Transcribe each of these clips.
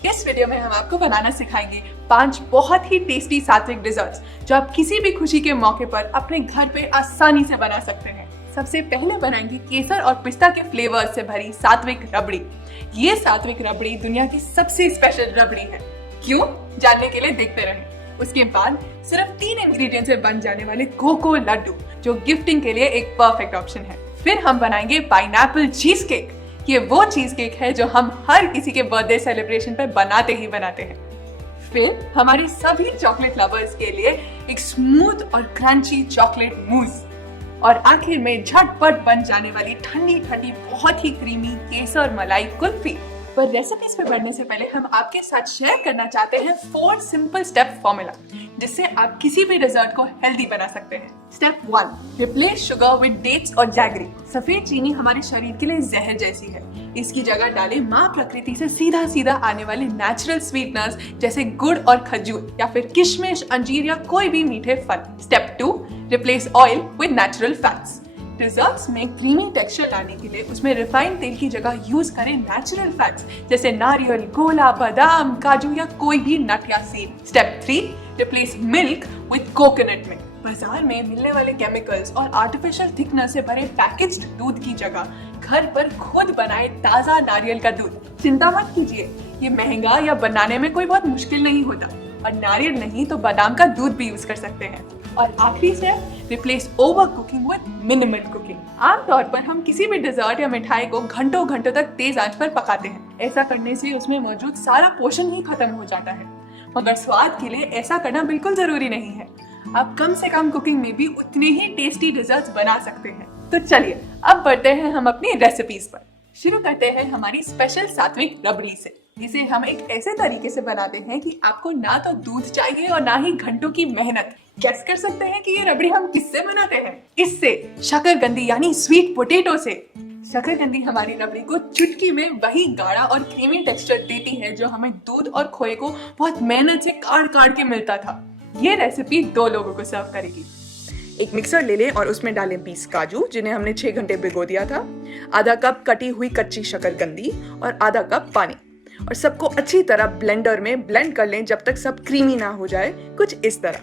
इस वीडियो में हम आपको बनाना सिखाएंगे 5 बहुत ही टेस्टी सात्विक डिजर्ट्स जो आप किसी भी खुशी के मौके पर अपने घर पे आसानी से बना सकते हैं। सबसे पहले बनाएंगे केसर और पिस्ता के फ्लेवर से भरी सात्विक रबड़ी। ये सात्विक रबड़ी दुनिया की सबसे स्पेशल रबड़ी है। क्यों? जानने के लिए देखते रहें। उसके बाद सिर्फ 3 इंग्रेडिएंट से बन जाने वाले कोको लड्डू जो गिफ्टिंग के लिए एक परफेक्ट ऑप्शन है। फिर हम बनाएंगे पाइनएप्पल चीज केक। ये वो चीज केक है जो हम हर किसी के बर्थडे सेलिब्रेशन पर बनाते ही बनाते हैं। फिर हमारे सभी चॉकलेट लवर्स के लिए एक स्मूथ और क्रंची चॉकलेट मूस। और आखिर में झटपट बन जाने वाली ठंडी ठंडी बहुत ही क्रीमी केसर मलाई कुल्फी। पर रेसिपीज पे बढ़ने से पहले हम आपके साथ शेयर करना चाहते हैं 4 सिंपल स्टेप फॉर्मूला जिससे आप किसी भी डिजर्ट को हेल्दी बना सकते हैं। Step 1, replace sugar with dates और जैगरी। सफेद चीनी हमारे शरीर के लिए जहर जैसी है। इसकी जगह डालें माँ प्रकृति से सीधा सीधा आने वाले नेचुरल स्वीटनर्स जैसे गुड़ और खजूर या फिर किशमिश, अंजीर या कोई भी मीठे फल। Step 2, replace oil with natural fats. Desserts में क्रीमी टेक्सचर लाने के लिए उसमें रिफाइंड तेल की जगह यूज करें नेचुरल फैट्स जैसे नारियल, गोला, बादाम, काजू या कोई भी नट या seed. Step 3, replace milk with coconut milk. बाजार में मिलने वाले केमिकल्स और आर्टिफिशियल थिकनर से भरे पैकेज्ड दूध की जगह घर पर खुद बनाए ताजा नारियल का दूध। चिंता मत कीजिए, ये महंगा या बनाने में कोई बहुत मुश्किल नहीं होता और नारियल नहीं तो बादाम का दूध भी यूज कर सकते हैं। और आखिरी से replace over cooking with minimal cooking. आमतौर पर हम किसी भी डिजर्ट या मिठाई को घंटों घंटों तक तेज आंच पर पकाते हैं। ऐसा करने से उसमें मौजूद सारा पोषण ही खत्म हो जाता है। मगर स्वाद के लिए ऐसा करना बिल्कुल जरूरी नहीं है। आप कम से कम कुकिंग में भी उतने ही टेस्टी डिजर्ट्स बना सकते हैं। तो चलिए अब बढ़ते हैं हम अपनी रेसिपीज पर। शुरू करते हैं हमारी स्पेशल सात्विक रबड़ी से। इसे हम एक ऐसे तरीके से बनाते हैं कि आपको ना तो दूध चाहिए और ना ही घंटों की मेहनत। गेस कर सकते हैं कि ये रबड़ी हम किससे बनाते हैं? इससे, शकरकंदी यानी स्वीट पोटैटो से। शकरकंदी हमारी रबड़ी को चुटकी में वही गाढ़ा और क्रीमी टेक्सचर देती है जो हमें दूध और खोए को बहुत मेहनत से काट काट के मिलता था। ये रेसिपी 2 लोगों को सर्व करेगी। एक मिक्सर ले लें और उसमें डालें 20 काजू जिन्हें हमने 6 घंटे भिगो दिया था, आधा कप कटी हुई कच्ची शकरकंदी और आधा कप पानी। और सबको अच्छी तरह ब्लेंडर में ब्लेंड कर लें जब तक सब क्रीमी ना हो जाए, कुछ इस तरह।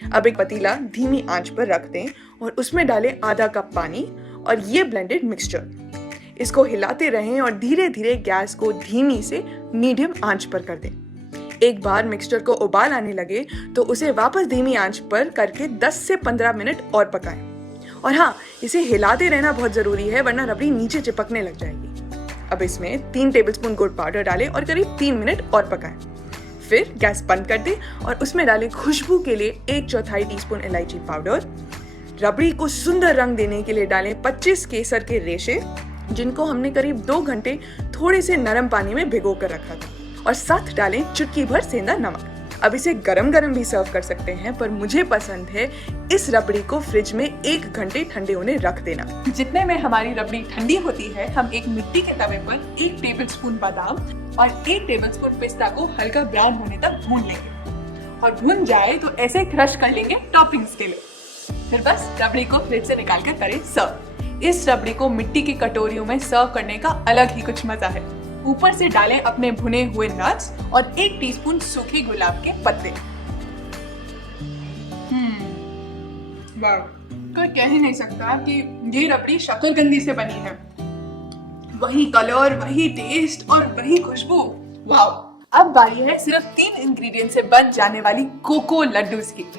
अब एक पतीला धीमी आंच पर रख दें और उसमें डालें आधा कप पानी और ये ब्लेंडेड मिक्सचर। इसको हिलाते रहें और धीरे धीरे गैस को धीमी से मीडियम आंच पर कर दें। एक बार मिक्सचर को उबाल आने लगे तो उसे वापस धीमी आंच पर करके 10 से 15 मिनट और पकाएं। और हाँ, इसे हिलाते रहना बहुत जरूरी है वरना रबड़ी नीचे चिपकने लग जाएगी। अब इसमें 3 टेबलस्पून गुड़ पाउडर डालें और करीब 3 मिनट और पकाएं। फिर गैस बंद कर दें और उसमें डालें खुशबू के लिए 1/4 टीस्पून इलायची पाउडर। रबड़ी को सुंदर रंग देने के लिए डालें 25 केसर के रेशे जिनको हमने करीब 2 घंटे थोड़े से नरम पानी में भिगो कर रखा था। और साथ डालें चुटकी भर सेंधा नमक। अब इसे गरम गरम भी सर्व कर सकते हैं, पर मुझे पसंद है इस रबड़ी को फ्रिज में 1 घंटे ठंडे होने रख देना। जितने में हमारी रबड़ी ठंडी होती है, हम एक मिट्टी के तवे पर 1 टेबलस्पून बादाम और 1 टेबलस्पून पिस्ता को हल्का ब्राउन होने तक भून लेंगे। और भून जाए तो ऐसे क्रश कर लेंगे टॉपिंग्स के लिए। फिर बस रबड़ी को फ्रिज से निकाल कर करें सर्व। इस रबड़ी को मिट्टी की कटोरियों में सर्व करने का अलग ही कुछ मजा है। ऊपर से डालें अपने भुने हुए नट्स और 1 टीस्पून सूखे गुलाब के पत्ते। वाह, कोई कह ही नहीं सकता कि ये रबड़ी शकरकंदी से बनी है। वही कलर, वही टेस्ट और वही खुशबू। वाह। अब बारी है सिर्फ 3 इंग्रेडिएंट से बन जाने वाली कोको लड्डूस की।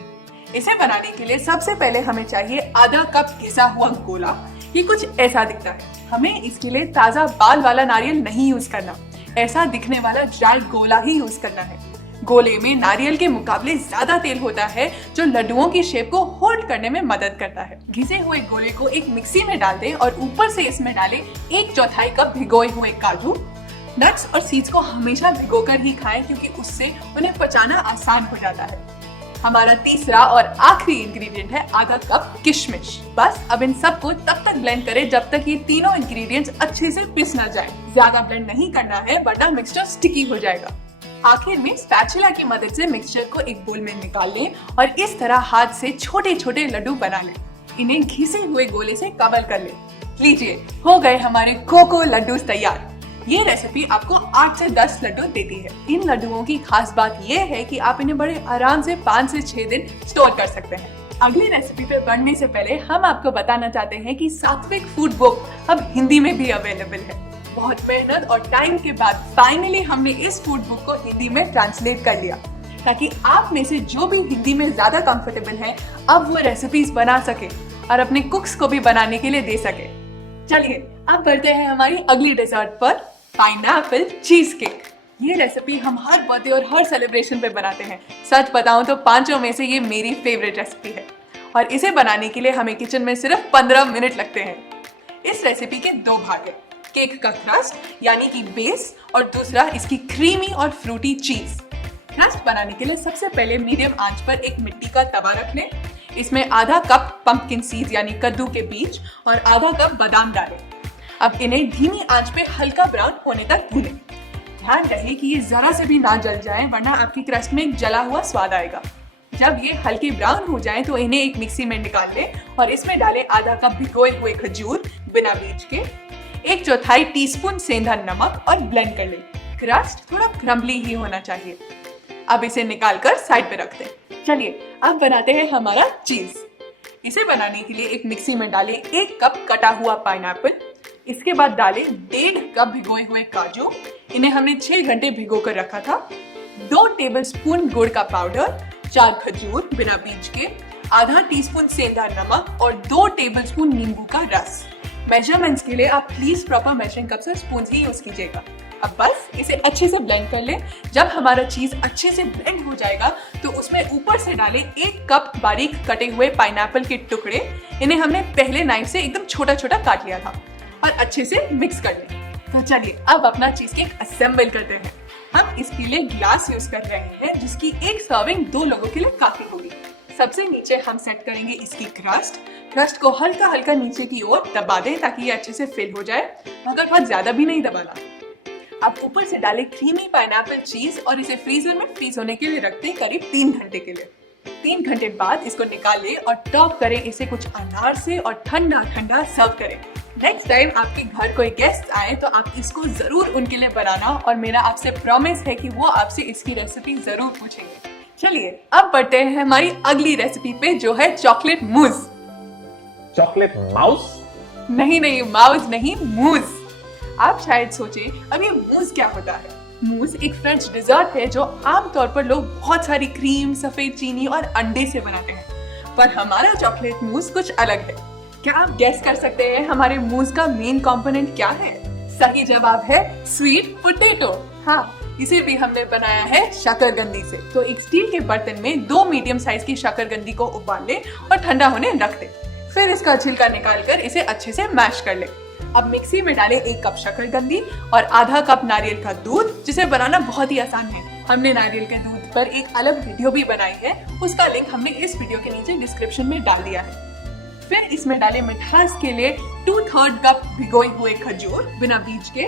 इसे बनाने के लिए सबसे पहले हमें चाहिए आधा कप घिसा हुआ गोला। ये कुछ ऐसा दिखता है। हमें इसके लिए ताजा बाल वाला नारियल नहीं यूज करना, ऐसा दिखने वाला ड्राई गोला ही यूज करना है। गोले में नारियल के मुकाबले ज्यादा तेल होता है जो लड्डुओं की शेप को होल्ड करने में मदद करता है। घिसे हुए गोले को एक मिक्सी में डाल दें और ऊपर से इसमें डालें 1/4 कप भिगोए हुए काजू। नट्स और सीड्स को हमेशा भिगोकर ही खाएं क्योंकि उससे उन्हें पचाना आसान हो जाता है। हमारा तीसरा और आखिरी इंग्रेडिएंट है आधा कप किशमिश। बस अब इन सबको तब तक ब्लेंड करें जब तक ये तीनों इंग्रेडिएंट्स अच्छे से पिस ना जाए। ज्यादा ब्लेंड नहीं करना है वरना मिक्सचर स्टिकी हो जाएगा। आखिर में स्पैचुला की मदद से मिक्सचर को एक बोल में निकाल लें और इस तरह हाथ से छोटे छोटे लड्डू बना लें। इन्हें घिसे हुए गोले से कवर कर लें। लीजिए, हो गए हमारे कोको लड्डू तैयार। ये रेसिपी आपको 8 से 10 लड्डू देती है। इन लड्डुओं की खास बात ये है कि आप इन्हें बड़े आराम से 5 से 6 दिन स्टोर कर सकते हैं। अगली रेसिपी पे बढ़ने से पहले हम आपको बताना चाहते हैं कि सात्विक फूड बुक अब हिंदी में भी अवेलेबल है। बहुत मेहनत और टाइम के बाद फाइनली हमने इस फूड बुक को हिंदी में ट्रांसलेट कर लिया, ताकि आप में से जो भी हिंदी में ज्यादा कंफर्टेबल है अब वो रेसिपीज बना सके और अपने कुक्स को भी बनाने के लिए दे सके। चलिए अब बढ़ते हैं हमारी अगली डेजर्ट पर, पाइनएप्पल चीज केक। ये रेसिपी हम हर बर्थडे और हर सेलिब्रेशन पे बनाते हैं। सच बताऊं तो पांचों में से ये मेरी फेवरेट रेसिपी है और इसे बनाने के लिए हमें किचन में सिर्फ 15 मिनट लगते हैं। इस रेसिपी के 2 भाग हैं, केक का क्रस्ट यानी कि बेस और दूसरा इसकी क्रीमी और फ्रूटी चीज। क्रस्ट बनाने के लिए सबसे पहले मीडियम आंच पर एक मिट्टी का तवा रख लें। इसमें आधा कप पंपकिन सीड्स यानी कद्दू के बीज और आधा कप बादाम डालें। अब इन्हें धीमी आंच पे हल्का ब्राउन होने तक भूनें। ध्यान रहे कि ये जरा से भी ना जल जाए, वरना आपकी क्रस्ट में एक जला हुआ स्वाद आएगा। जब ये हल्के ब्राउन हो जाएं तो इन्हें एक मिक्सी में निकाल लें और इसमें डालें आधा कप भिगोए हुए खजूर बिना बीज के, 1/4 टीस्पून सेंधा नमक और ब्लेंड कर लें। क्रस्ट थोड़ा क्रम्बली ही होना चाहिए। अब इसे निकालकर साइड पे रख दें। चलिए अब बनाते हैं हमारा चीज। इसे बनाने के लिए एक मिक्सी में डालें 1 कप कटा हुआ पाइनएप्पल। इसके बाद डालें 1.5 कप भिगोए हुए काजू, इन्हें हमने 6 घंटे भिगो कर रखा था। 2 टेबलस्पून गुड़ का पाउडर, 4 खजूर बिना बीज के, आधा टीस्पून सेंधा नमक और 2 टेबलस्पून नींबू का रस। मेजरमेंट्स के लिए आप प्लीज प्रॉपर मेजरिंग कप से स्पून ही यूज कीजिएगा। अब बस इसे अच्छे से ब्लेंड कर लें। जब हमारा चीज अच्छे से ब्लेंड हो जाएगा तो उसमें ऊपर से डालें 1 कप बारीक कटे हुए पाइनएप्पल के टुकड़े। इन्हें हमने पहले नाइफ से एकदम छोटा छोटा काट लिया था और अच्छे से मिक्स कर लें। तो चलिए अब अपना चीज केक असेंबल करते हैं। हम इसके लिए ग्लास यूज कर रहे हैं, जिसकी एक सर्विंग 2 लोगों के लिए काफी होगी। सबसे नीचे हम सेट करेंगे इसकी क्रस्ट को हल्का हल्का नीचे की ओर दबा दें ताकि ये अच्छे से फिल हो जाए, मगर बहुत ज्यादा भी नहीं दबाना। अब ऊपर से डालें क्रीमी पाइनएप्पल चीज और इसे फ्रीजर में फ्रीज होने के लिए रखते हैं करीब 3 घंटे के लिए। 3 घंटे बाद इसको निकालें और टॉप करें इसे कुछ अनार से और ठंडा ठंडा सर्व करें। नेक्स्ट टाइम आपके घर कोई गेस्ट आए तो आप इसको जरूर उनके लिए बनाना और मेरा आपसे प्रॉमिस है कि वो आपसे इसकी रेसिपी जरूर पूछेंगे। चलिए अब बढ़ते हैं हमारी अगली रेसिपी पे, जो है चॉकलेट मूज। Chocolate mouse? नहीं, माउस नहीं, मूज। आप शायद सोचे अब ये मूज क्या होता है। मूज एक फ्रेंच डिजर्ट है जो आमतौर पर लोग बहुत सारी क्रीम, सफेद चीनी और अंडे से बनाते हैं, पर हमारा चॉकलेट मूज कुछ अलग है। क्या आप गेस कर सकते हैं हमारे मूज का मेन कंपोनेंट क्या है? सही जवाब है स्वीट पोटैटो। हाँ, इसे भी हमने बनाया है शकरकंदी से। तो एक स्टील के बर्तन में 2 मीडियम साइज की शकरकंदी को उबाल लें और ठंडा होने रख दें। फिर इसका छिलका निकालकर इसे अच्छे से मैश कर लें। अब मिक्सी में डालें 1 कप शकरकंदी और आधा कप नारियल का दूध, जिसे बनाना बहुत ही आसान है। हमने नारियल के दूध पर एक अलग वीडियो भी बनाई है, उसका लिंक हमने इस वीडियो के नीचे डिस्क्रिप्शन में डाल दिया है। फिर इसमें डालें मिठास के लिए 2/3 कप भिगोए हुए खजूर बिना बीज के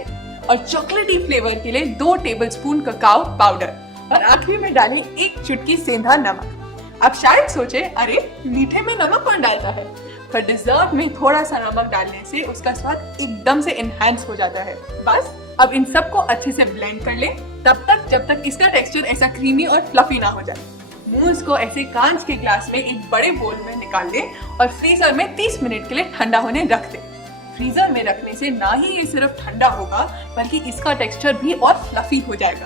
और चॉकलेटी फ्लेवर के लिए 2 टेबलस्पून ककाओ पाउडर और आखिरी में डालें 1 चुटकी सेंधा नमक। अब शायद सोचे अरे मीठे में नमक कौन डालता है, पर डिजर्ट में थोड़ा सा नमक डालने से उसका स्वाद एकदम से एनहांस हो जाता है। बस अब इन सबको अच्छे से ब्लेंड कर लें, तब तक जब तक इसका टेक्सचर ऐसा क्रीमी और फ्लफी ना हो जाए। मूज को ऐसे कांच के ग्लास में एक बड़े बोल में निकाल लें और फ्रीजर में 30 मिनट के लिए ठंडा होने रख दें। फ्रीजर में रखने से ना ही ये सिर्फ ठंडा होगा, बल्कि इसका टेक्सचर भी और फ्लफी हो जाएगा।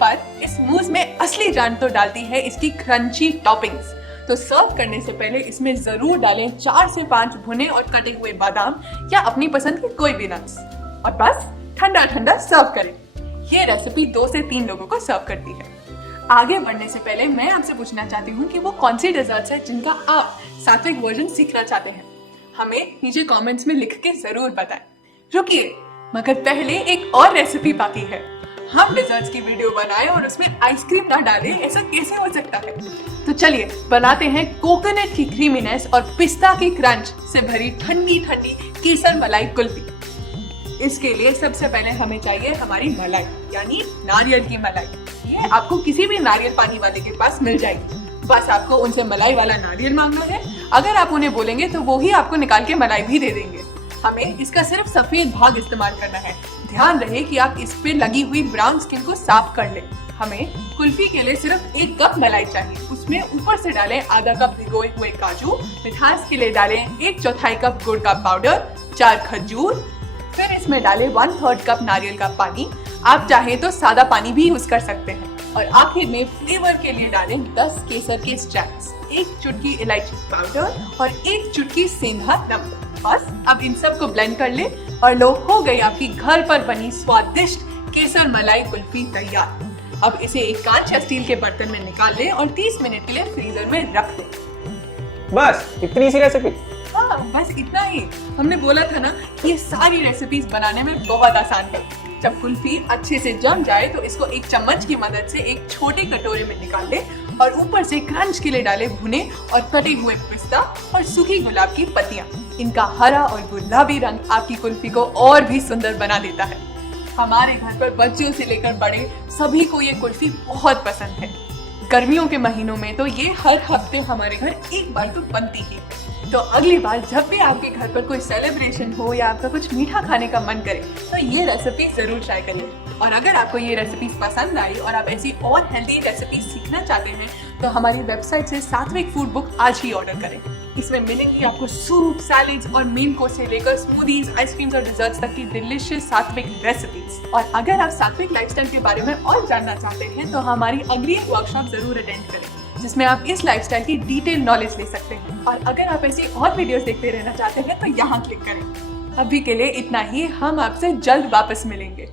पर इस मूज में असली जान तो डालती है इसकी क्रंची टॉपिंग्स। तो सर्व करने से पहले इसमें जरूर डालें 4 से 5 भुने और कटे हुए बादाम या अपनी पसंद के कोई भी नट्स और बस ठंडा ठंडा सर्व करें। ये रेसिपी 2 से 3 लोगों को सर्व करती है। आगे बढ़ने से पहले मैं आपसे पूछना चाहती हूँ कि वो कौन सी डेजर्ट्स है जिनका आप सात्विक वर्जन सीखना चाहते हैं। हमें नीचे कमेंट्स में लिख के जरूर बताएं। रुकिए, मगर पहले एक और रेसिपी बाकी है। हम डेजर्ट्स की वीडियो बनाए और उसमें आइसक्रीम ना डालें, ऐसा कैसे हो सकता है? तो चलिए बनाते हैं कोकोनट की क्रीमीनेस और पिस्ता की क्रंच से भरी ठंडी ठंडी केसर मलाई कुल्फी। इसके लिए सबसे पहले हमें चाहिए हमारी मलाई, यानी नारियल की मलाई। ये आपको किसी भी नारियल पानी वाले के पास मिल जाएगी। बस आपको उनसे मलाई वाला नारियल मांगना है। अगर आप उन्हें बोलेंगे तो वो ही आपको निकाल के मलाई भी दे देंगे। हमें इसका सिर्फ सफेद भाग इस्तेमाल करना है, ध्यान रहे कि आप इस पे लगी हुई ब्राउन स्किन को साफ कर लें। हमें कुल्फी के लिए सिर्फ 1 कप मलाई चाहिए। उसमें ऊपर से डालें आधा कप भिगोए हुए काजू, मिठास के लिए डालें 1/4 कप गुड़ का पाउडर, 4 खजूर, फिर इसमें डालें 1/3 कप नारियल का पानी। आप चाहे तो सादा पानी भी यूज कर सकते हैं। और आखिर में फ्लेवर के लिए डालें 10 केसर के स्ट्रैप्स, 1 चुटकी इलायची पाउडर और 1 चुटकी सेंधा नमक। बस अब इन सब को ब्लेंड कर ले और लो, हो गई आपकी घर पर बनी स्वादिष्ट केसर मलाई कुल्फी तैयार। अब इसे एक कांच या स्टील के बर्तन में निकाल लें और 30 मिनट के लिए फ्रीजर में रख दें। बस इतनी सी रेसिपी? हाँ, बस इतना ही। हमने बोला था ना, ये सारी रेसिपीज बनाने में बहुत आसान है। जब कुल्फी अच्छे से जम जाए तो इसको एक चम्मच की मदद से एक छोटे कटोरे में निकाल ले और ऊपर से क्रंच के लिए डाले भुने और कटे हुए पिस्ता और सूखी गुलाब की पत्तियां। इनका हरा और गुलाबी रंग आपकी कुल्फी को और भी सुंदर बना देता है। हमारे घर पर बच्चों से लेकर बड़े सभी को ये कुल्फी बहुत पसंद है। गर्मियों के महीनों में तो ये हर हफ्ते हमारे घर एक बार तो बनती ही है। तो अगली बार जब भी आपके घर पर कोई सेलिब्रेशन हो या आपका कुछ मीठा खाने का मन करे तो ये रेसिपी जरूर ट्राई करिए। और अगर आपको ये रेसिपीज पसंद आई और आप ऐसी और हेल्दी रेसिपीज सीखना चाहते हैं तो हमारी वेबसाइट से सात्विक फूड बुक आज ही ऑर्डर करें। इसमें मिलेगी आपको सूप, सैलेड्स और मेन कोर्स से लेकर स्मूदीज, आइसक्रीम्स और डिजर्ट्स तक की डिलीशियस सात्विक रेसिपीज। और अगर आप सात्विक लाइफस्टाइल के बारे में और जानना चाहते हैं तो हमारी अगली वर्कशॉप जरूर अटेंड करें, जिसमें आप इस लाइफस्टाइल की डिटेल नॉलेज ले सकते हैं। और अगर आप ऐसी और वीडियोस देखते रहना चाहते हैं तो यहाँ क्लिक करें। अभी के लिए इतना ही, हम आपसे जल्द वापस मिलेंगे।